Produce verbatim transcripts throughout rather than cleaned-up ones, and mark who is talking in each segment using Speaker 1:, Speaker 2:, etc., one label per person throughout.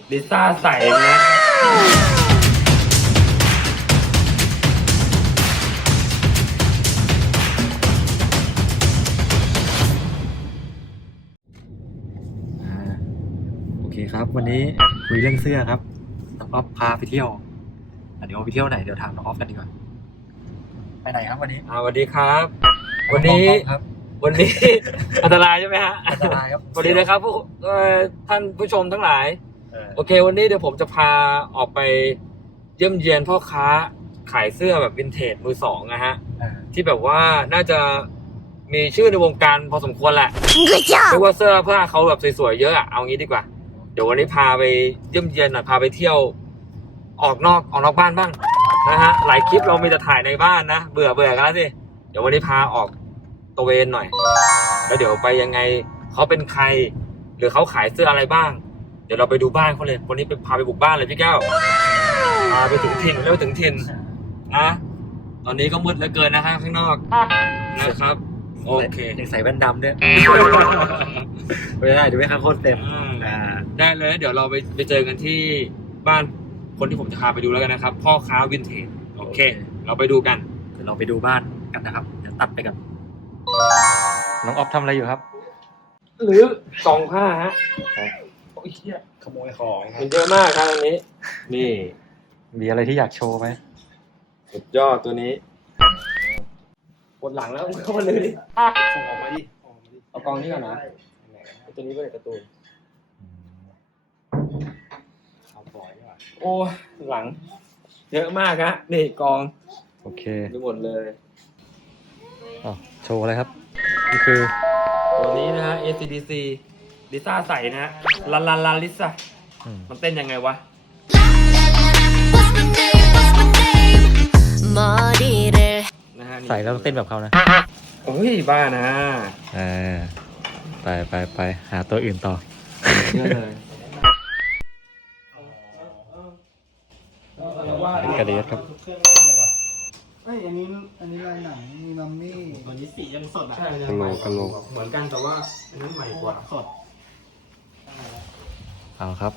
Speaker 1: ลิซ่าใส่นะ
Speaker 2: โอเคครับวันนี้คุยเรื่องเสื้อครับน้องออฟพาไปเที่ยวเดี๋ยวไปเที่ยวไหนเดี๋ยวถามน้องออฟกันดีกว่าไปไหนครับวันนี้
Speaker 1: อ่าสวัสดีครับ วันนี้
Speaker 2: ครับ
Speaker 1: วันนี้ อันตรายใช่ไหมฮะ
Speaker 2: อันตรายครับ
Speaker 1: สวัสดีนะครับผู้ท่านผู้ชมทั้งหลายโอเควันนี้เดี๋ยวผมจะพาออกไปเยี่ยมเยียนพ่อค้าขายเสื้อแบบวินเทจมือสองนะฮะที่แบบว่าน่าจะมีชื่อในวงการพอสมควรแหละเรียกว่าเสื้อผ้าเขาแบบสวยๆเยอะอะเอางี้ดีกว่าเดี๋ยววันนี้พาไปเยี่ยมเยียนหน่อยพาไปเที่ยวออกนอกออกนอกบ้านบ้างนะฮะหลายคลิปเรามีแต่ถ่ายในบ้านนะเบื่อเบื่อกันแล้วสิเดี๋ยววันนี้พาออกตะเวนหน่อยแล้วเดี๋ยวไปยังไงเขาเป็นใครหรือเขาขายเสื้ออะไรบ้างเดี๋ยวเราไปดูบ้านเขาเลยวันนี้ไปพาไปบุกบ้านเลยพี่แก้วพาไปถึงถิ่นแล้วไปถึงถิ่นนะตอนนี้ก็มืดเหลือเกินนะฮะข้างนอกนะครับโอเค
Speaker 2: ยังใส่แว่นดำด้วยไม่ได้เดี๋ยวไม่ค้างโคตรเต็ม
Speaker 1: ได้เลยเดี๋ยวเราไปไปเจอกันที่บ้านคนที่ผมจะพาไปดูแล้วกันนะครับพ่อค้าวินเทจโอเคเราไปดูกัน
Speaker 2: เดี๋ยวเราไปดูบ้านกันนะครับเดี๋ยวตัดไปกันน้องออฟทำอะไรอยู่ครับ
Speaker 1: หรือกองผ้าฮะโอ้ยเหี้ย
Speaker 2: ขโมยของ
Speaker 1: มันเยอะมากครับตรงนี้นี่
Speaker 2: มีอะไรที่อยากโชว์ไหม
Speaker 1: สุดยอดตัวนี้ปวดหลังแล้วเข้ามาเลยดิส่งออกมาดิเอากองนี้ก่อนนะตัวนี้ก็เป็นการ์ตูนโอ้หลังเยอะมากฮะนี่กอง
Speaker 2: โอเค
Speaker 1: ไปหมดเลย
Speaker 2: อ๋อโชว์อะไรครับนี่คือ
Speaker 1: ตัวนี้นะฮะ เอ ซี ดี ซี ลิซ่าใส่นะฮะลาลาลาลิซ่ามันเต้นยังไงวะ
Speaker 2: ใส่แล้วเต้นแบบเขานะ
Speaker 1: โอ้ยบ้านะ
Speaker 2: อ่าไปไปไปหาตัวอื่นต่อ
Speaker 1: เยอะเลย
Speaker 2: เป็นกระเดียดครับ
Speaker 3: เอ้ยอันนี้อันนี้ลายหนังมีมัมมี่
Speaker 1: ตัวนี้สียังสดอ่ะใช่
Speaker 2: กะโหลกกะโหลก
Speaker 1: เหมือนกันแต่ว่าอันนั้นใหม่กว่าสด
Speaker 2: เอาครับ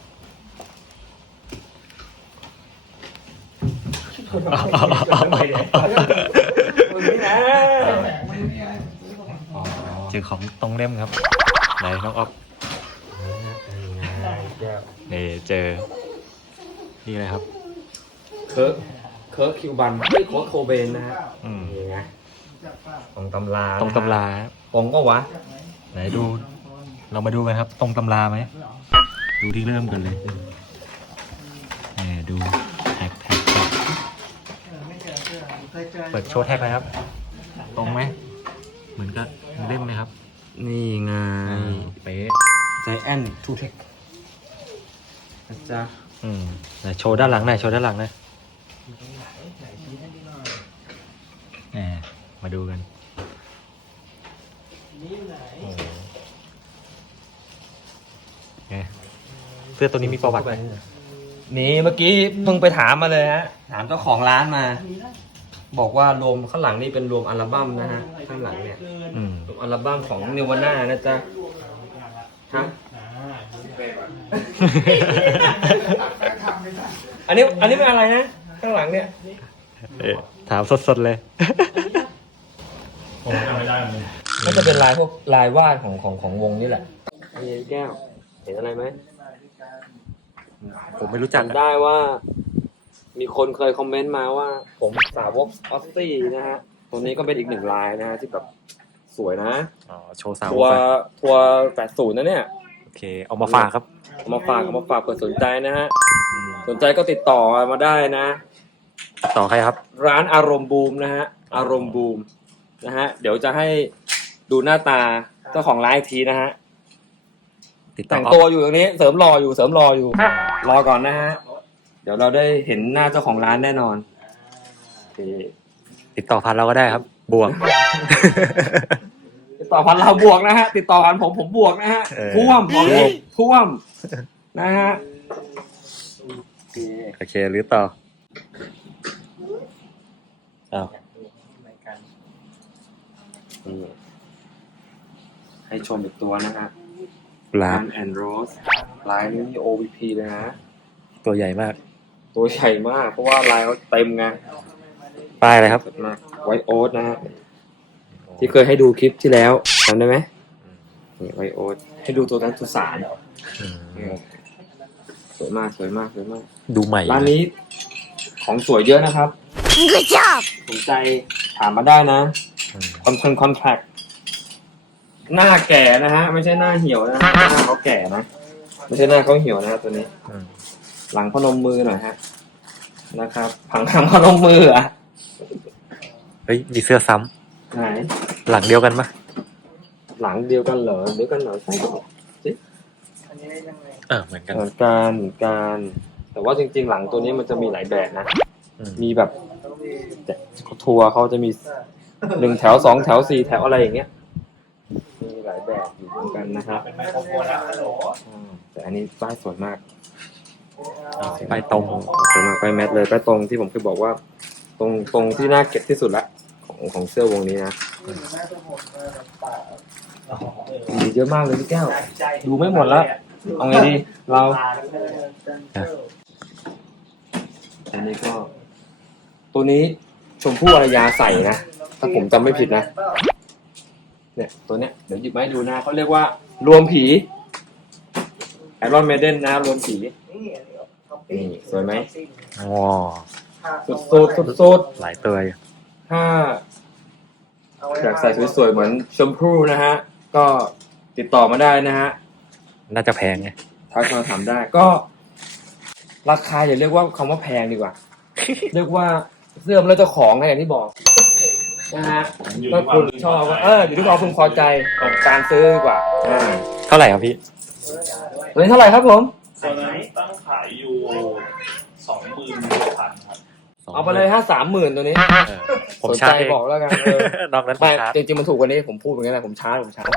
Speaker 2: เจอของตรงเล่มครับไหนน้องอ๊อฟนี่เจอนี่เลยครับ
Speaker 1: เคิร์กเคิร์กคิวบันไม่โค้ดโคเบนนะฮะนี่ไงตรงตำรา
Speaker 2: ตรงตำรา
Speaker 1: ตรงก็วะ
Speaker 2: ไหนดูเรามาดูกันครับตรงตำราไหมดูที่เริ่มกันเลยนี่ดูแท็กแท็กเปิดโชว์แท็กเลยครับตรงไหมเหมือนกับเล่มไหมครับ
Speaker 1: นี่ไง
Speaker 2: เป๊ะ
Speaker 1: ใจแอนทูเทคนะจ๊ะ
Speaker 2: อืมไหนโชว์ด้านหลังหน่อยโชว์ด้านหลังหน่อยแหมมาดูกันไงเสื้อตัวนี้มีประวัติไหม
Speaker 1: นี่เมื่อกี้เพิ่งไปถามมาเลยฮะถามเจ้าของร้านมาบอกว่ารวมข้างหลังนี่เป็นรวมอัลบั้มนะฮะข้างหลังเนี่ยรวมอัลบั้มของเนวาน่านะจ๊ะฮะอันนี้อันนี้เป็นอะไรนะข้างหลังเนี่ย
Speaker 2: ถามสดๆเลย
Speaker 1: ผมจำไม่ได้เลยน่าจะเป็นลายพวกลายวาดของของของวงนี่แหละนี่แก้วเห็นอะไรไหม
Speaker 2: ผมไม่รู้จัก
Speaker 1: ได้ว่ามีคนเคยคอมเมนต์มาว่าผมสาวกออสซี่นะฮะตัวนี้ก็เป็นอีกหนึ่งลายนะฮะที่แบบสวยนะ
Speaker 2: อ๋อโชว์สาว
Speaker 1: ทัวร์ทัวร์แปดศูนย์นะเนี่ย
Speaker 2: โอเคเอามาฝากครับ
Speaker 1: เอามาฝากเอามาฝากเปิดสนใจนะฮะสนใจก็ติดต่อมาได้นะ
Speaker 2: ต่อใครครับ
Speaker 1: ร้านอารมณ์บูมนะฮะอารมณ์บูมนะฮะเดี๋ยวจะให้ดูหน้าตาเจ้าของร้านอีกทีนะฮะแต่งตัวอยู่ตรงนี้เสริมรออยู่เสริมรออยู่รอก่อนนะฮะเดี๋ยวเราได้เห็นหน้าเจ้าของร้านแน่นอน
Speaker 2: ติดต่อผ่านเราก็ได้ครับบวก
Speaker 1: ติดต่อผ่านเราบวกนะฮะติดต่อผ่านผมผมบวกนะฮะท่วมบอกเลยท่วมนะฮะ
Speaker 2: โอเคหรือต่ออ้าว
Speaker 1: ให้ชมอีกตัวนะฮะ
Speaker 2: ร้าน
Speaker 1: แอนด์โรสลายนี้มี โอ วี พี เลยนะ
Speaker 2: ตัวใหญ่มาก
Speaker 1: ตัวใหญ่มาก เพราะว่าลายเขาเต็มไง
Speaker 2: ป้ายอะไรครับ
Speaker 1: มากไวโอ๊ตนะฮะที่เคยให้ดูคลิปที่แล้วจำได้ไหมนี่ไวโอ๊ตให้ดูตัวนั้นตัวสารสวยมากสวยมากสวยมาก
Speaker 2: ดูใหม่
Speaker 1: ร้านนี้ของสวยเยอะนะครับ
Speaker 4: Good job
Speaker 1: สนใจถามมาได้นะคอนเทนต์คอนแทคหน้าแก่นะฮะ ไม่ใช่หน้าเหี่ยวนะหน้าเขาแก่นะ ไม่ใช่หน้าเขาเหี่ยวนะตัวนี้ หลังพนมมือหน่อยฮะนะครับผังทำพนมมืออ่ะ
Speaker 2: เฮ้ยมีเสื้อซ้ำ
Speaker 1: ไหน
Speaker 2: หลังเดียวกันปะ
Speaker 1: หลังเดียวกันเหรอเดียวกันเหรอใช่ป่ะ
Speaker 2: เออเหมือนกัน
Speaker 1: เหมือนกันเหมือนกันแต่ว่าจริง ๆ หลังตัวนี้มันจะมีหลายแบบนะ
Speaker 2: อืม
Speaker 1: มีแบบทัวร์เขาจะมีหนึ่งแถวสองแถวสี่แถวอะไรอย่างเงี้ยมีหลายแบบอยู่เหมือนกันนะครับอืมแต่อันนี้ป้ายสวยมาก
Speaker 2: ป้ายตรง
Speaker 1: สวยมากป้ายแมทเลยป้ายตรงที่ผมเคยบอกว่า ตรงตรงที่น่าเก็บที่สุดละของของเสื้อวงนี้นะมีเยอะมากเลยพี่แก้ว ดูไม่หมดแล้วเอาไงดีเราอันนี้ก็ ตัวนี้ชมพู่อารยาใส่นะถ้าผมจำไม่ผิดนะเนี่ยตัวเนี้ยเดี๋ยวหยิบมาให้ดูนะเขาเรียกว่ารวมผีไอรอนเมเดนนะรวมผีนี่สวยไหม
Speaker 2: อ๋อ
Speaker 1: สุดสุดสุดสุด
Speaker 2: หลายตัวอยู่
Speaker 1: ถ้าอยากใส่สวยๆเหมือนชมพู่นะฮะก็ติดต่อมาได้นะฮะ
Speaker 2: น่าจะแพงไง
Speaker 1: ทักมาถามได้ก็ราคาอย่าเรียกว่าคำว่าแพงดีกว่า เรียกว่าเสื้อมันแล้วเจ้าของไงอย่างที่บอกนะฮะถ้าคุณชอบก็เอออยู่ที่ความพึงพอใจของการซื้อดีกว่าอ่า
Speaker 2: เท่าไหร่ครับพี่
Speaker 1: ตัวนี้เท่าไหร่ครับผม
Speaker 5: ตอนนี้ตั้งขายอยู่สองหมื่นพันครับ
Speaker 1: เอาไปเลยห้าสามหมื่นตัวนี้
Speaker 2: เออผม
Speaker 1: สน
Speaker 2: ชา
Speaker 1: ใจ
Speaker 2: ร์จเอง
Speaker 1: บอกแล้วกันเออน
Speaker 2: อกนั้นผม
Speaker 1: ไม่
Speaker 2: ชาร์จ
Speaker 1: จริงๆมันถูกกว่านี้ผมพูดอย่างนี้แหละผมชาร์จผมชาร์จ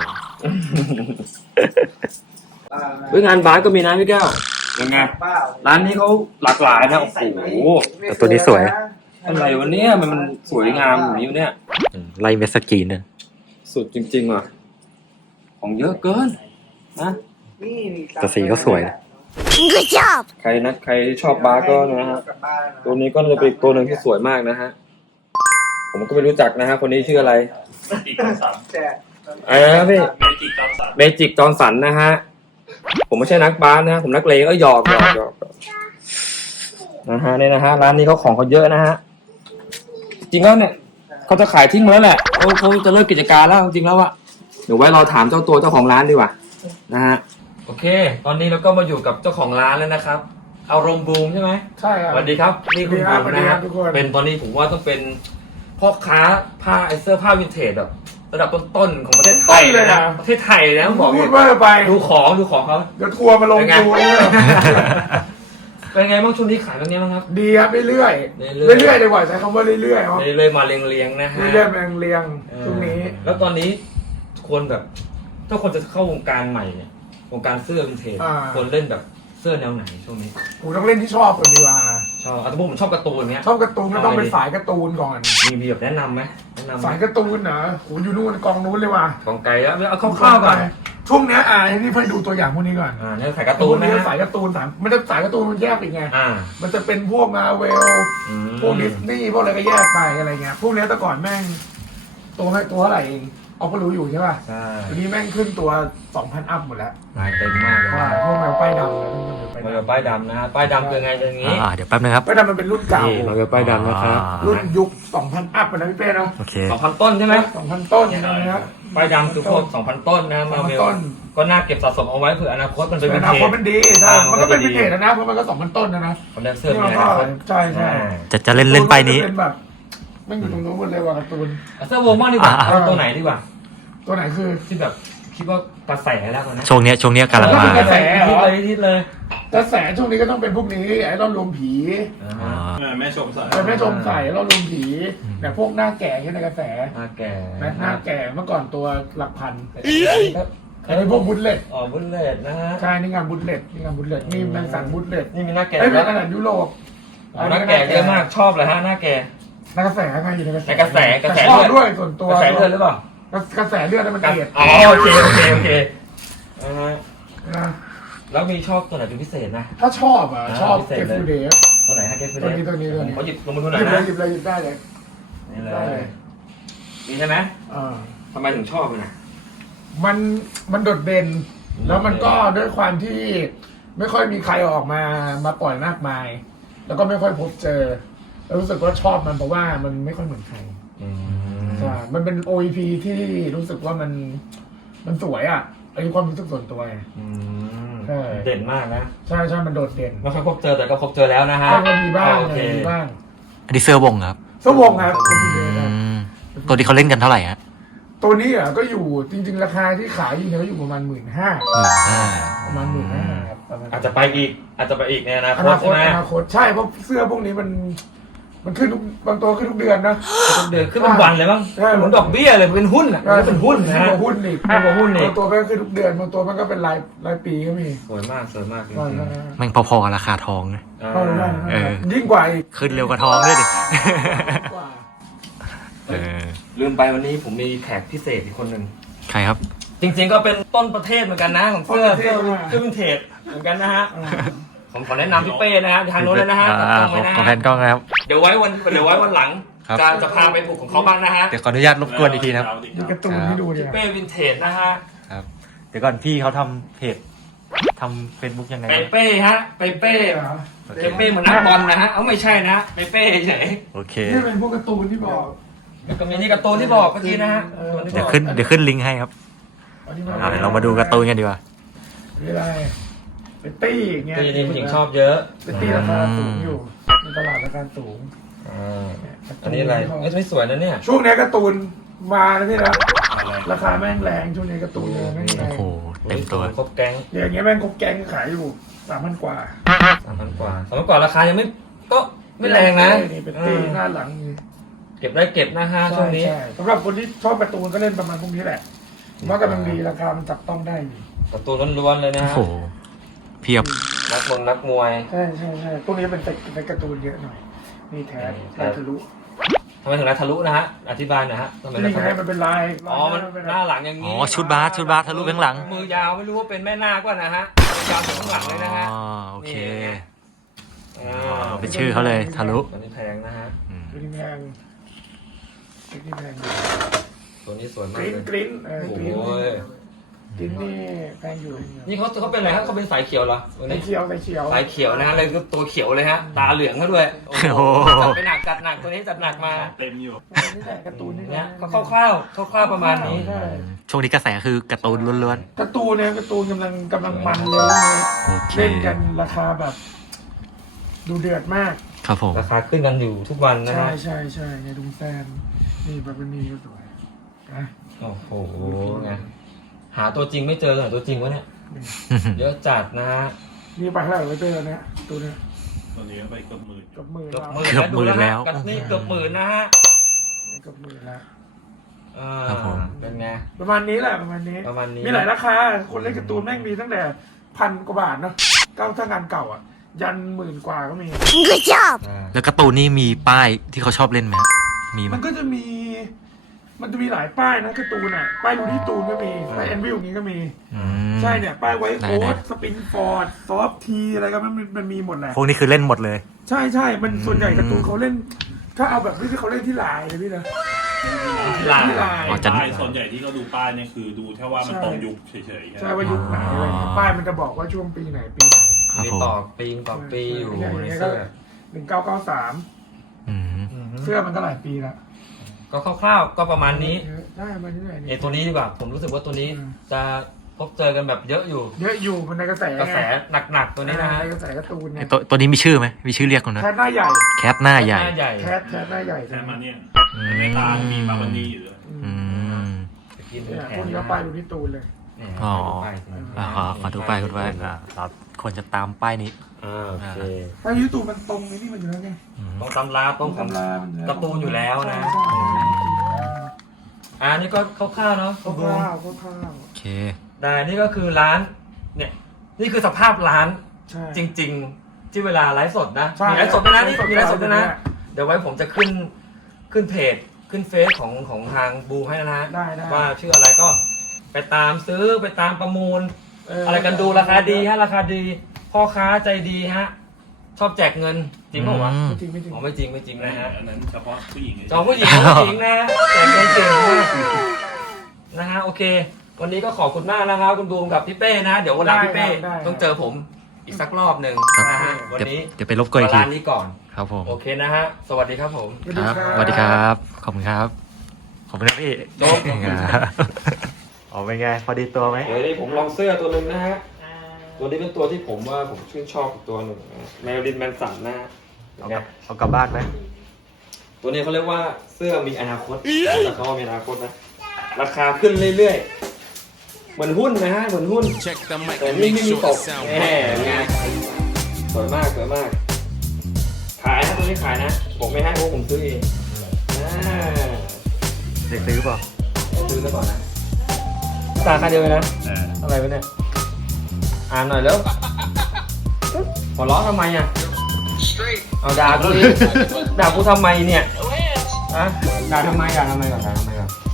Speaker 1: เฮ้ยงานบาสก็มีนะพี่แก้วยังไงร้านนี้เขาหลากหลายนะโอ้โห
Speaker 2: แต่ตัวนี้สวย
Speaker 1: อะไรวันนี้มันมันสวยงามอย่างนี้เนี่ย
Speaker 2: อืมไล่เมสกีนเนี่ย
Speaker 1: สุดจริงๆว่ะของเยอะเกินนะ
Speaker 2: แต่สีก็สวยนะ
Speaker 4: Good job
Speaker 1: ใครนะใครชอบบาสก็นะฮะตัวนี้ก็จะเป็นอีกตัวหนึ่งที่สวยมากนะฮะผมก็ไม่รู้จักนะฮะคนนี้ชื่ออะไร
Speaker 5: เมจิกจอมสัน
Speaker 1: อะไรนะพี่
Speaker 5: เมจิกจอมสัน
Speaker 1: เมจิกจอห์นสันนะฮะผมไม่ใช่นักบาสนะฮะผมนักเลงก็หยอกหยอกหยอกนะฮะเนี่ยนะฮะร้านนี้เขาของเขาเยอะนะฮะจริงแล้วเนี่ยเขาจะขายทิ้งหมดแล้วแหละเขาเขาจะเลิกกิจการแล้วจริงแล้วอะเดี๋ยวไว้เราถามเจ้าตัวเจ้าของร้านดีกว่านะฮะโอเค ตอนนี้เราก็มาอยู่กับเจ้าของร้านแล้วนะครับอารมณ์บูมใช่ไหม
Speaker 3: ใช่ครับ
Speaker 1: สวัสดีครับนี่คุณบูมนะฮะ
Speaker 3: สวัสดีครับทุกคน
Speaker 1: เป็นตอนนี้ผมว่าต้องเป็นพ่อค้าผ้าไอเสื้อผ้าวินเทจแบบระดับต้นๆของประเทศไทยเลยนะประเทศไทยเลยนะผมบอก
Speaker 3: พู
Speaker 1: เล
Speaker 3: ด
Speaker 1: ย
Speaker 3: ว่าไป
Speaker 1: ดูของดูของเขา
Speaker 3: เดี๋ยวทัวร์มาลง
Speaker 1: เป็นไง
Speaker 3: ดูเนี่ย
Speaker 1: เป็นไงบ้างช่วงนี้ขายเป็นไงบ้างครับ
Speaker 3: ดีครับเรื่อย
Speaker 1: เรื่อยๆ
Speaker 3: ๆเรื่อยๆดีกว่าใช้คำว่าเรื่อยๆครับ
Speaker 1: เรื่อยๆมาเรียงๆนะฮะ
Speaker 3: เรื่อยๆแมงเรียง
Speaker 1: เออ
Speaker 3: ช่วงนี้
Speaker 1: แล้วตอนนี้คนแบบถ้าคนจะเข้าวงการใหม่เนี่ยวงการเสื้อวินเทจคนเล่นแบบเสื้อแนวไหนช่วงนี้
Speaker 3: ผมต้องเล่นที่ชอบก่อนดีกว่า
Speaker 1: ชอบอาตมาผมชอบการ์ตูนเนี้ย
Speaker 3: ชอบการ์ตูนก็ต้องเป็นสายการ์ตูนก่อน
Speaker 1: มีมีแบบแนะนำไหมแนะนำไหม
Speaker 3: สายการ์ตูนนะโหอยู่นู่นกองนู้นเลยว่ะ
Speaker 1: กองไกลแล้วเอาคร่าวๆก่อน
Speaker 3: ช่วงเนี้ยอ่านี่เพื่อดูตัวอย่างพวกนี้ก่อน
Speaker 1: อ่าเนี่ยสายการ์ตูน
Speaker 3: พวก
Speaker 1: นะ
Speaker 3: นี้
Speaker 1: ฮะ
Speaker 3: สายการ์ตูนสายมันจะสายการ์ตูนมันแยกอีกไง
Speaker 1: อ่า
Speaker 3: มันจะเป็นพวกมาเวล
Speaker 1: อืม
Speaker 3: พวกดิสนีย์พวกอะไรก็แยกไปอะไรเงี้ย พวกเนี้ยแต่ก่อนแม่งตัวให้ตัวเท่าไหร่เองเอาก็รู้อยู่ใช่ป่ะ
Speaker 1: ใช่
Speaker 3: ทีนี้แม่งขึ้นตัวสองพันอัพหมดแล้ว
Speaker 1: ลายเต็มมากเลย
Speaker 3: เพราะว่าพวกแมวป้ายดำนะ
Speaker 1: มาแบบป้ายดำนะฮะป้ายดำคือไงอย่างนี้
Speaker 2: อ่าเดี๋ยวแป๊บนึงครับ
Speaker 3: ป้ายดำมันเป็นรุ่นเก่า
Speaker 1: นี่มาแบบป้ายดำนะครับ
Speaker 2: อ่า
Speaker 3: รุ่นยุคสองพันอัพนะพี่เป้เนาะ
Speaker 2: โอเค
Speaker 1: สองพันต้นใช่ไหม
Speaker 3: สองพันต้นนะฮะ
Speaker 1: ป้ายดำคือพวกสองพันต้นนะมาเวล
Speaker 3: ต้น
Speaker 1: ก็น่าเก็บสะสมเอาไว้เผื่ออนาคตมันเป็นวิ
Speaker 3: แต่
Speaker 1: น
Speaker 3: นา
Speaker 1: เท
Speaker 3: คต
Speaker 1: จ
Speaker 3: มันดีใช่มันก็เป็นวินเทจนะเพราะมันก็สองพันต้นนะนะ
Speaker 1: คนแรกเสื้อ
Speaker 3: นี่
Speaker 1: มี
Speaker 3: มัน
Speaker 1: อ
Speaker 3: ก็
Speaker 1: นาคต
Speaker 3: ใช่ใช่
Speaker 2: จะจะเล่นเล่นไปนี้
Speaker 3: เป็นแบบไม่อยู่ตรงนู้นหมดเลยว่ะการ์ตูน
Speaker 1: เอาเสื้อวงบ้างดีกว่า
Speaker 2: อ่า
Speaker 1: เอาตัวไหนดีกว่า
Speaker 3: ตัวไหนคือ
Speaker 1: ที่แบบคิดว่ากระแสแล้วตอนนี้
Speaker 2: ช่วงเนี้ยช่วงเนี้ยกำลัง
Speaker 3: แล้ว
Speaker 2: มา
Speaker 3: เป็นกระแส
Speaker 1: ทิศเลยทิศเลย
Speaker 3: กระแสช่วงนี้ก็ต้องเป็นพวกนี้ไอ้รอนรวมผี
Speaker 1: อ่า
Speaker 2: อ่า
Speaker 5: เออแม่ชมสัน
Speaker 3: แต่แม่ชมใส่รอนรวมผีแต่พวกหน้าแก่ที่ในกระแส
Speaker 1: หน้าแก่
Speaker 3: แม็กหน้าแก่เมื่อก่อนตัวหลักพัน
Speaker 1: อันนี้ก็
Speaker 3: ไอ้พวกบุลเลต
Speaker 1: อ๋อบุลเลตนะฮะ
Speaker 3: ใช่นี่งานบุลเลตนี่งานบุลเลตนี่แมงสันบุลเลต
Speaker 1: นี่มีหน้าแก่
Speaker 3: ไอ้ย
Speaker 1: แล้
Speaker 3: เป็
Speaker 1: วน
Speaker 3: ขนาดยุโรป
Speaker 1: อ๋อหน้าแก่เยอะมากชอบเลยฮะหน้าแก่
Speaker 3: นักกระแสไงอยู่ในกระแส
Speaker 1: ในกระแสกระแส
Speaker 3: แต่ชอบ
Speaker 1: เลือด
Speaker 3: ด้วยส่วนตัว
Speaker 1: กระแสเลือดหรือเปล่าก
Speaker 3: ระแสเลือดนั้นมันเกลียด
Speaker 1: อ๋อโอเคโอเคโอเคอ่าฮะ
Speaker 3: นะ
Speaker 1: แล้วมีชอบตัวไหนเป็นพิเศษนะ
Speaker 3: ถ้าชอบอ่ะ
Speaker 1: อ่า
Speaker 3: ชอบ
Speaker 1: พิเศษ
Speaker 3: เก
Speaker 1: เลย
Speaker 3: ฟูเดฟ
Speaker 1: ตัวไหนฮะเกฟ
Speaker 3: ตัวนี้ตัวนี้ตัวนี้
Speaker 1: เขาหยิบลงมาทุนห
Speaker 3: ห
Speaker 1: น่อ
Speaker 3: ยิ
Speaker 1: ย
Speaker 3: บเลย
Speaker 1: นะ
Speaker 3: หยิบเลยหยิบได้เลย
Speaker 1: นี่เล
Speaker 3: ได้เลย ย
Speaker 1: นี่ใช่ไหม
Speaker 3: อ่า
Speaker 1: ทำไมถึงชอบมันนะ
Speaker 3: มันมันโดดเด่น
Speaker 1: มันโดดเด่น
Speaker 3: แล้วมันก็ด้วยความที่ไม่ค่อยมีใครออกมามาปล่อยมากมาย แล้วก็ไม่ค่อยพบเจอ แล้วรู้สึกว่าชอบมันเพราะว่ามันไม่ค่อยเหมือนใคร
Speaker 1: อืม
Speaker 3: ใช่มันเป็น โอ อี พี ที่รู้สึกว่ามันมันสวยอ่ะอันนี้ความรู้สึกส่วนตัวไง
Speaker 1: อืม
Speaker 3: ใช่
Speaker 1: เด่นมากนะ
Speaker 3: ใช่ใช่มันโดดเด่น
Speaker 1: ไม่ค่อยพบเจอแต่ก็พบเจอแล้วนะฮะ
Speaker 3: ก็มีบ้าง
Speaker 1: โอเค
Speaker 3: มีบ้าง
Speaker 2: อันนี้เสื้อวงครับ
Speaker 3: สวงครับตัวนี้
Speaker 2: อื
Speaker 3: นะ
Speaker 2: มตัวที่เขาเล่นกันเท่าไหร่ฮะ
Speaker 3: ตัวนี้อ่ะก็อยู่จริง ๆ ราคาที่ขายอยู่เนี่ยก็อยู่ประมาณหมื่นห้า
Speaker 2: หมื่นห้า
Speaker 3: ประมาณหมื่นห้าครับประมาณ
Speaker 1: อาจจะไปอีก อาจจะไปอีกในอนาค
Speaker 3: อ
Speaker 1: ต
Speaker 3: นาค
Speaker 1: ใช่
Speaker 3: ต
Speaker 1: ไหม
Speaker 3: อนาคตใช่เพราะเสื้อพวกนี้มัน มันขึ้นทุกบางตัวขึ้นทุกเดือนนะ
Speaker 1: เดือนขึ้นเป็นวันเลยบ้าง
Speaker 3: ใช่
Speaker 1: เหมือนดอกเบี้ยเลยเป็นหุ้นอ่ะมันเป็นหุ้นนะ
Speaker 3: ยิ่ง
Speaker 1: ฮะ
Speaker 3: กว่าหุ้นอีก
Speaker 1: ยิ่งกว่าหุ้นอีก
Speaker 3: บางตัวก็ขึ้นทุกเดือนบางตัวมันก็เป็นรายรายปีก็มี
Speaker 1: สวยมากสวยมากจริง
Speaker 3: ใช่
Speaker 1: ๆ
Speaker 3: ใช่
Speaker 2: แม่งพอๆกับราคาทองเลย
Speaker 1: อ่า
Speaker 3: ใช่ใช่
Speaker 2: เออ
Speaker 3: ยิ่งกว่าอีก
Speaker 2: ขึ้นเร็วกว่าทองด้วยดิ
Speaker 3: ยิ่งกว่า
Speaker 2: เออ
Speaker 1: ลืมไปวันนี้ผมมีแขกพิเศษอีกคนหนึ่ง
Speaker 2: ใครครับ
Speaker 1: จริงๆก็เป็นต้นประเทศเหมือนกันนะของเสื้อเสื้อเสื้อวินเทจเหมือนกันนะฮะ
Speaker 3: อ่า
Speaker 1: ผมขอแนะนำพี่เป้นะฮะทางโน้นเลยนะฮะ
Speaker 2: อ่า
Speaker 1: ตรง
Speaker 2: ข
Speaker 1: เล
Speaker 2: อย
Speaker 1: นะ
Speaker 2: ขอ
Speaker 1: ฮะ
Speaker 2: แพนกล้องนะครับ
Speaker 1: เดี๋ยวไว้วันเดี๋ยวไว้วันหลัง
Speaker 2: ครับ
Speaker 1: จะจะพาไปบุกของเขาบ้างนะฮะ
Speaker 2: เดี๋ยวขออนุญาตรบกวนอีกทีนะครับ
Speaker 3: มีการ์ตูนให้ดูเนี่
Speaker 1: พี่
Speaker 3: ย
Speaker 1: เป้วินเทจนะฮะ
Speaker 2: ครับ เดี๋ยวก่อนพี่เขาทำเพจทำเฟซบุ๊กยังไง
Speaker 1: เปเป้ฮะเปเป้
Speaker 3: เหรอ
Speaker 2: โอเค
Speaker 1: เปเป้เหมือนนักบอลนะฮะเอาไม่ใช่นะเปเป้เฉย
Speaker 2: โอเค
Speaker 3: นี่เป็นพวกการ์ตูนที่บอก
Speaker 1: แล้วก็มีนี่การ์ตูนที่บอกเมื่อกี้นะฮะ
Speaker 3: เออ
Speaker 1: ตัวที่
Speaker 2: เดี๋ยว
Speaker 1: บอก
Speaker 2: ขึ้นเดี๋ยวขึ้นลิงก์ให้ครับ
Speaker 3: อันนี้
Speaker 2: อ่าเดี๋ยวเรามาดูการ์ตูนกันดีกว่า
Speaker 3: นี่อะไรเป็นตี้อย่างเงี้ย
Speaker 1: นี่นี่ผู้หญิงชอบเยอะ
Speaker 3: เป็นตี้ราคาสูงอยู่ในตลาดราคาสูง
Speaker 1: อ่าอันนี้อะไรเอ้ยไม่สวยนะเนี่ย
Speaker 3: ช่วงนี้การ์ตูนมานะพี่นะ
Speaker 5: อะไร
Speaker 3: ราคาแม่งแรงช่วงนี้การ์ตูนเลยแม่งแร
Speaker 2: โอ้
Speaker 3: ง
Speaker 2: โห เต็มตัว
Speaker 1: ครบแก๊ง
Speaker 3: อย่างเงี้ยแม่งครบแก๊งขายอยู่สามพันกว่า
Speaker 1: สามพันกว่าสามพันกว่าราคายังไม่ก็ไม่แรงนะ
Speaker 3: นี่เป็นตี้หน้าหลังนี่
Speaker 1: เก็บได้เก็บนะฮะช่วงนี้
Speaker 3: ใช่สำหรับคนที่ชอบการ์ตูนก็เล่นประมาณพวกนี้แหละผมว่ากำลังดีราคามันจับต้องได้อยู่
Speaker 1: การ์ตูนล้วนๆเลยนะ
Speaker 2: โอ้
Speaker 1: ฮะ
Speaker 2: โห เพียบ
Speaker 1: นักมวยนักมวย
Speaker 3: ใช่ใช่ใช่พวกนี้เป็นเป็นการ์ตูนเยอะหน่อยนี่แท้แท้ทะลุ
Speaker 1: ทำไมถึงลายทะลุนะฮะอธิบายหน่อยฮะทำไมลาย
Speaker 3: นี่
Speaker 1: ทะ
Speaker 3: ไง
Speaker 1: ลุ
Speaker 3: มันเป็นลาย
Speaker 1: อ๋อมันหน้าหลังอย่าง
Speaker 2: อ๋
Speaker 1: นี้
Speaker 2: อ ชุดบาสชุดบาสทะลุไปข้างหลัง
Speaker 1: มือยาวไม่รู้ว่าเป็นแม่นาคว่านะฮะมือยาวถึงข้างหลังเลยนะฮะ
Speaker 2: อ๋อ โอเค
Speaker 1: อ่า
Speaker 2: อ๋อเป็นชื่อเขาเลยทะลุ
Speaker 1: ตัวนี้แพงนะฮะ
Speaker 2: อืม
Speaker 3: ตัวนี้แพงตัวนี้แพง
Speaker 1: ตัวนี้สวย
Speaker 3: ก
Speaker 1: มาก
Speaker 3: ริ้น
Speaker 1: เลย
Speaker 3: กริ้นเออกริ้น
Speaker 1: โอ้ย
Speaker 3: กริ้นนี่แพงอยู่
Speaker 1: นี่เขาเขาเป็นอะไรฮะเขาเป็นสายเขียวเหรอตัว
Speaker 3: ใส่
Speaker 1: นี้
Speaker 3: เขียวใส่เขียว
Speaker 1: สายเขียวนะฮะเลยคือตัวเขียวเลยฮะตาเหลืองก็ด้วยโอ้โหจัดไปหนักจัดหนักตัวนี้จัดหนักมา
Speaker 5: เต็มอยู่
Speaker 3: นี่แหละการ์ตูนนี่
Speaker 1: เนี่ยก็คร่าวๆคร่าวๆประมาณนี้
Speaker 3: ใช่
Speaker 2: ช่วงนี้กระแสคือการ์ตูนล้วน
Speaker 3: การ์ตูนเนี่ยการ์ตูนกำลังกำลังมันเลย
Speaker 2: ๆ โอเค
Speaker 3: เล่นกันราคาแบบ ดูเดือดมาก
Speaker 2: ครับผม
Speaker 1: ราคาขึ้นกันอยู่ทุกวันนะ
Speaker 3: ใช่
Speaker 1: ฮะ
Speaker 3: ใช่ใช่ในดุงแซนนี่แบบนี้ก็สวยนะ
Speaker 1: โอ้โหไงหาตัวจริงไม่เจอหาตัวจริงวะเนี่ยเยอะจัดนะฮะ
Speaker 3: นี่ไปเท่าไหร่ไปเจอเนี่ยตัวเนี้ย
Speaker 5: ตัวนี้ก็ไปเกือบหมื่น
Speaker 3: เกับหมื่น
Speaker 1: เกือบ
Speaker 3: แล้ว
Speaker 1: หมื่น
Speaker 2: เกือบหมื่นแล้ว
Speaker 1: กันนี่เกือบหมื่นนะฮะ
Speaker 3: เกับหมื่นแล้ว
Speaker 1: อ่า
Speaker 2: ครับผม
Speaker 1: เป็นไง
Speaker 3: ประมาณนี้แหละประมาณนี้
Speaker 1: ประมาณนี้
Speaker 3: มีหลายราคา คนเล่นการ์ตูนแม่งมีตั้งแต่พันกว่าบาทเนาะเก้าถ้างานเก่าอ่ะ ยันหมื่นกว่าก็มี
Speaker 4: Good job.
Speaker 1: อ่า
Speaker 2: แล้วการ์ตูนนี่มีป้ายที่เขาชอบเล่นไหมฮะมีไหม
Speaker 3: มันก็จะมี มันจะมีหลายป้ายนะการ์ตูนอ่ะ ป้ายลูดี้ตูนก็มี ป้ายแอนวิลนี้ก็มี
Speaker 2: อืม
Speaker 3: ใช่เนี่ย ป้ายไวท์โค้
Speaker 2: ไหน
Speaker 3: ด
Speaker 2: ๆ
Speaker 3: สปินฟอร์ด ซอฟทีอะไรก็มันมันมีหมดแหละ
Speaker 2: พวกนี้คือเล่นหมดเลย
Speaker 3: ใช่ใช่มันส่วนใหญ่
Speaker 2: อืม
Speaker 3: การ์ตูนเขาเล่น ถ้าเอาแบบที่เขาเล่นที่ไลน์เลยพี่นะ
Speaker 1: ลาย
Speaker 3: ที่ไลน์
Speaker 2: อ๋อจะ
Speaker 5: ป้ายส่วนใหญ่ที่เขาดูป้ายเนี่ยคือดูแค่ว่ามันตรงยุคเฉยๆ
Speaker 3: ใช่ว่ายุคไหนอะไรเงี้ยป้ายมันจะบอกว่าช่วงปีไหนปีไหน
Speaker 2: ครับ
Speaker 1: มี
Speaker 2: ผม
Speaker 1: ต่อปีงต่อปีอยู่
Speaker 3: ใช่
Speaker 1: ใน
Speaker 3: ใช่
Speaker 1: เสื้อ
Speaker 3: หนึ่งเก้าเก้าสาม
Speaker 2: อืม
Speaker 1: อืม
Speaker 3: เสื้อมันก็หลายปีแล้ว
Speaker 1: ก็คร่าวๆก็ประมาณนี้
Speaker 3: ได้มาที่ไหน
Speaker 1: เอ
Speaker 3: นี่
Speaker 1: ตัวนี้ดีกว่า ผมรู้สึกว่าตัวนี้
Speaker 3: อืม
Speaker 1: จะพบเจอกันแบบเยอะอยู่
Speaker 3: เยอะอยู่มันในกระแส
Speaker 1: กระแสหนักๆตัวนี้นะฮะ
Speaker 3: ในกระแสการ์ตูน
Speaker 2: ไอ
Speaker 3: เนี่ย
Speaker 2: ตัวตัวนี้มีชื่อไหมมีชื่อเรียกกันนะ
Speaker 3: แคทหน้าใหญ่
Speaker 2: แคทหน้าใหญ่
Speaker 1: หน้าใหญ่
Speaker 3: แคทแคทหน้าใหญ่
Speaker 5: แค่มาเนี่ย
Speaker 2: อืม
Speaker 5: ในตามีมาวันนี้อยู่เลย
Speaker 2: อืม
Speaker 1: จะกิน
Speaker 3: เนี่ย
Speaker 1: แข
Speaker 3: พวก
Speaker 1: น
Speaker 3: นี้ก็
Speaker 1: นะ
Speaker 3: ไปดูที่ตูนเลย
Speaker 1: เนี่ย
Speaker 2: อ๋อ
Speaker 1: ไปสิ
Speaker 2: อ่าขอขอดูป้ายคุณป้ายอ่าเราควรจะตามป้ายนี้
Speaker 1: อ่าโอเค
Speaker 3: ถ้าที่ตูนมันตรงนี่มันอยู่แล้วไง
Speaker 2: อืม
Speaker 1: ต้องตำราต้องของ
Speaker 3: ตำรามันอยู่แล้ว
Speaker 1: การ์ตูนอยู่แล้วนะ
Speaker 3: ใช่ใช่
Speaker 1: อ่านี่ก็คร่าวๆเนาะ
Speaker 3: คร่าวๆคร่าวๆคร่าว
Speaker 2: โอเค
Speaker 1: ได้นี่ก็คือร้าน เนี่ย นี่คือสภาพร้าน
Speaker 3: ๆใช่
Speaker 1: จริง ๆ ที่เวลาไลฟ์สดนะ
Speaker 3: ใช่
Speaker 1: มีไลฟ์สดด้วยนะนี่มีไลฟ์สดด้วยนะ
Speaker 3: ได้
Speaker 1: เดี๋ยวไว้ผมจะขึ้นขึ้นเพจขึ้นเฟซของของทางบูให้นะฮะ
Speaker 3: ได้ได้
Speaker 1: ว่าชื่ออะไรก็ไปตามซื้อไปตามประมูล
Speaker 3: เอออ
Speaker 1: อะไรกันดูราคาดีฮะราคาดีพ่อค้าใจดีฮะชอบแจกเงินจริงเปล่าวะ
Speaker 2: อืม
Speaker 3: ไม่จริงไม่จริง
Speaker 1: อ๋อไม่จริงไม่จริงนะฮะ
Speaker 5: อันนั้นเฉพาะผู้หญิง
Speaker 1: จองผู้หญิงผู้หญิงนะฮะแจกเงินเก่งมากนะฮะโอเค วันนี้ก็ขอบคุณมากนะครับคุณบูมกับพี่เป้นะ เดี๋ยววันหลังพี่เป้
Speaker 3: ได้ครับ
Speaker 1: ต้องเจอผมอีกสักรอบหนึ่ง
Speaker 2: ครับ
Speaker 1: นะฮะวัน
Speaker 2: เดี๋ยว
Speaker 1: นี้
Speaker 2: เดี๋ยวไปรบกวนอีกที
Speaker 1: ร้านนี้ก่อน
Speaker 2: ครับผม
Speaker 1: โอเคนะฮะสวัสดีครับผม
Speaker 3: สวัส
Speaker 2: ค
Speaker 3: ดี
Speaker 2: รับ
Speaker 3: ครับ
Speaker 2: สวัสดีครับ ขอบคุณครับ ขอบคุณครับพี่
Speaker 1: โจ๊ก
Speaker 2: อ๋อเป็นไง พอดีตัวไหม
Speaker 1: เดี๋ยวนี้ผมลองเสื้อตัวหนึ่งนะฮะตัวนี้เป็นตัวที่ผมว่าผมชื่นชอบอีกตัวหนึ่งแมวดินแมนสันนะฮะ
Speaker 2: เอากลับเอากลับบ้านไหม
Speaker 1: ตัวนี้เขาเรียกว่าเสื้อมีอนาคตแต่เขาว่ามีอนาคตนะราคาขึ้นเรื่อยๆเหมือนหุ้นนะฮะเหมือนหุ้น
Speaker 6: Check the mic
Speaker 1: แต่
Speaker 6: and
Speaker 1: นี่
Speaker 6: make
Speaker 1: ไม่มี
Speaker 6: sure
Speaker 1: ต
Speaker 6: it
Speaker 1: ก
Speaker 6: sound
Speaker 1: แหมไงสวยมากสวยมาก ขายนะตัวนี้ขายนะ ผมไม่ให้เพราะผมซื้อเองอ่า
Speaker 2: เด็กซื้อเปล่า
Speaker 1: ซื้อซะก่อนนะตาค่าเดียวเลยนะ
Speaker 2: เออ
Speaker 1: อะไรวะเนี่ย อ่านหน่อยแล้วหัวเราะทำไมอ่ะ เอาด่ากูดิด่ากูทำไมเนี่ยอะด่าทำไมด่าทำไมก่อนด่าทำไมก่อน